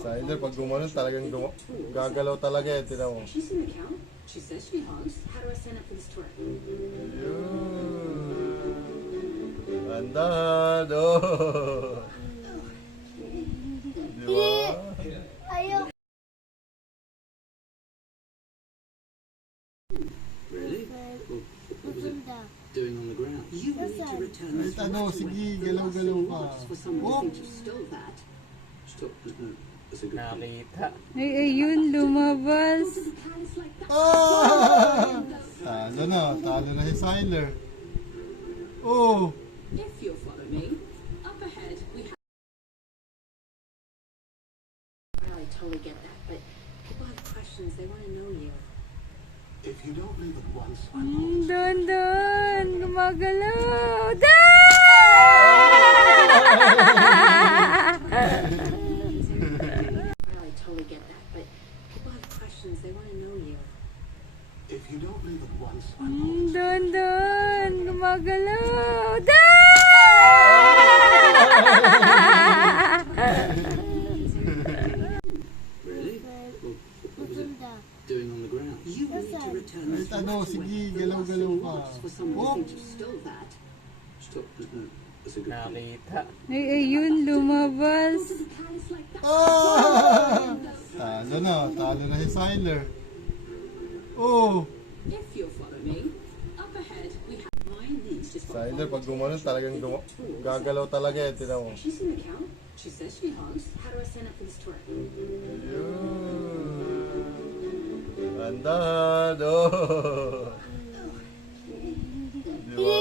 Siler, pag gumanon talagang gagalaw talaga eh. Tinaw mo. She's in the count. She says she hunts. How do I sign up for this tour? Yun. Andahan. Oh. Di ba? Ayaw. Really? Well, what was it Maganda. doing on the ground? You need to Nasaan? return Ay, this ano, watch sige, away. galaw-galaw The ka. last thing was for someone Oh. to think you stole that. Stop. No, that's a good point. Nakita. Ay, ayun, lumabas. Go to the palace like that. Ah! Talo na si Siler. Oh! If you'll follow me, up ahead we have. Well, I totally get that, but people have questions. They want to know you. If you don't leave at once, Doon, doon. Gumagalaw. Well, I totally get that, but people have questions. They want to know you. if you don't leave at once, Doon, doon. Gumagalaw. really? Well, what was it Maganda. doing on the ground? You need to Nasaan? return Ay, this ano, watch sige, away. The last galaw-galaw thing ka. was for someone Oh! to think you stole that. Stop. No, that's a good point. Nakita. Ay, ayun, lumabas. Go to the palace like that. Ah! Talo na si Siler. Oh! If you'll follow me, up ahead we have my niece just got Siler, pag gumanon talagang gagalaw talaga eh. Tinaw mo. She's in the count. She says she hunts. How do I sign up for this tour? Yun. Andahan. Oh. Di ba?